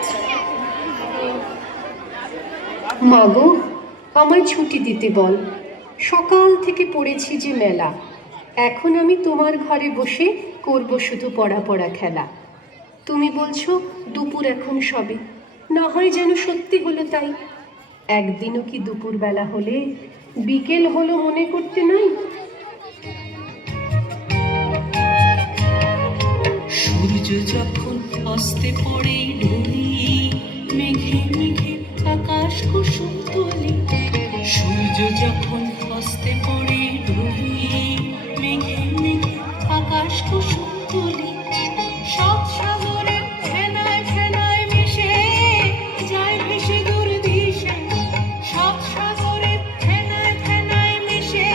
আচ্ছা। মাগো, আমায় ছুটি দিতে বল। সকাল থেকে পড়েছি যে মেলা, এখন আমি তোমার ঘরে বসে করব শুধু পড়া পড়া খেলা। তুমি বলছো দুপুর এখন সবে, না হয় যেন সত্যি হলো তাই। একদিনও কি দুপুর বেলা হলে বিকেল হলো মনে করতে নাই? সূর্য যখন অস্তে পড়ে ঢলি, মেঘে মেঘে আকাশ কুসুম তুলি। সূর্য যখন অস্তে পড়ে ঢলি, মেঘে মেঘে আকাশ কুসুম তুলি। সব সাগরে ফেনায় ফেনায় মিশে যায় ভেসে দূর দিশে। সব সাগরে ফেনায় ফেনায় মিশে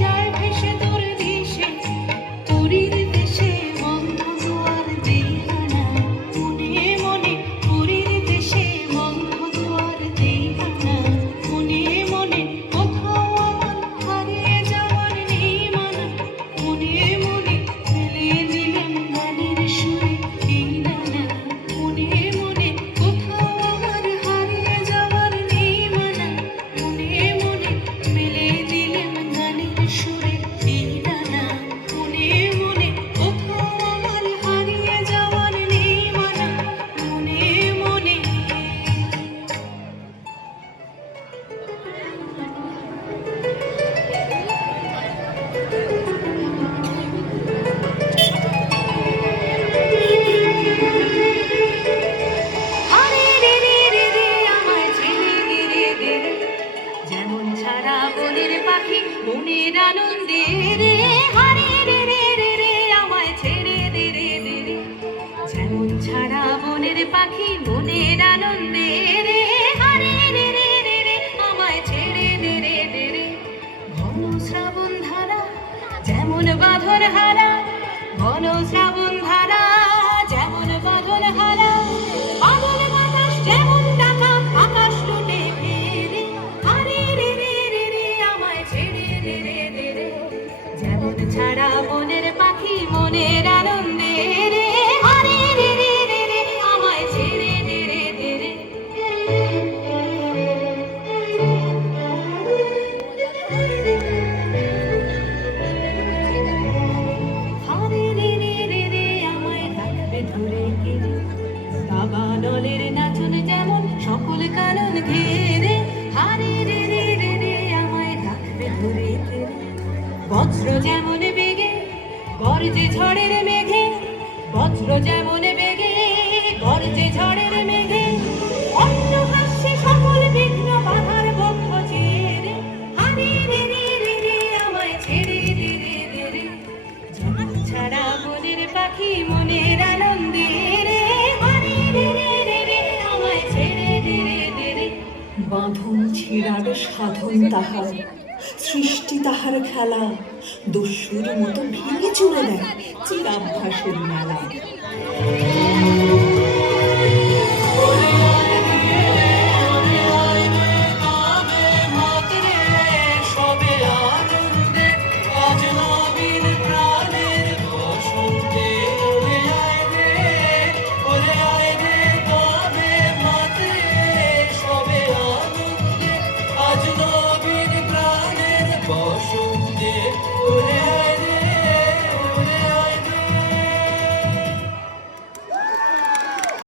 যায় ভেসে দূর দিশে। পুরীর দেশে বন্ধ দুয়ার দিও না মনে মনে, পুরীর দেশে বন্ধ দুয়ার দিও না মনে মনে। কোথাও আমার হারিয়ে যাওয়ার নেই মানা, মনে মনে ফেলে দিলাম গানের সুরে এই নানা। মনে মনে কোথাও আমার হারিয়ে যাওয়ার নেই মানা, মনে মনে ফেলে দিলাম গানের সুরে এই নানা। মনে মনে কোথাও আমার হারিয়ে যাওয়ার নেই মানা, মনে মনে। হারে রে রে রে রে আমায় ছেড়ে দে রে দে রে, যেমন ছাড়া বনের পাখি মনের আনন্দে রে। হারে রে রে রে রে আমায় ছেড়ে দে রে দে রে, যেমন ছাড়া বনের পাখি মনের আনন্দে রে। হারে রে রে রে রে আমায় ছেড়ে দে রে দে রে। ঘন শ্রাবণ ধারা যেমন বাঁধন হারা, ঘন শ্রাবণ ধারা যেমন বাঁধন হারা। বাদল বাতাস যেমন ডাকা আকাশ লুটে ফেরে। হারে রে রে রে রে আমায় ছেড়ে দে রে দে রে, যেমন ছাড়া বনের পাখি মনের আনন্দে রে। হারে রে রে রে রে আমায় ছেড়ে দে রে দে রে। হারে রে রে রে রে আমায় রাখবে ধরে কেড়ে, দাবানলের নাচন যেমন সকল কানন ঘেরে। হারে রে রে রে রে আমায় রাখবে ধরে কেড়ে, বজ্র যেমন বেগে গর্জে ঝড়ের মেঘে। বজ্র যেমন বেগে গর্জে ঝড়ের মেঘে, অন্য হাস্যে সকল বিঘ্ন বাধার বক্ষ চেরে। হারে রে রে রে রে আমায় ছেড়ে দে রে দে রে, যেমন ছাড়া বনের পাখি মনের আনন্দে রে। হারে রে রে রে রে আমায় ছেড়ে দে রে দে রে। বাঁধন ছিঁড়ার সাধন তাহার, সৃষ্টি তাহার খেলা। দস্যুর মতো ভেঙে চুরে দেয় চিরাভ্যাসের মেলা।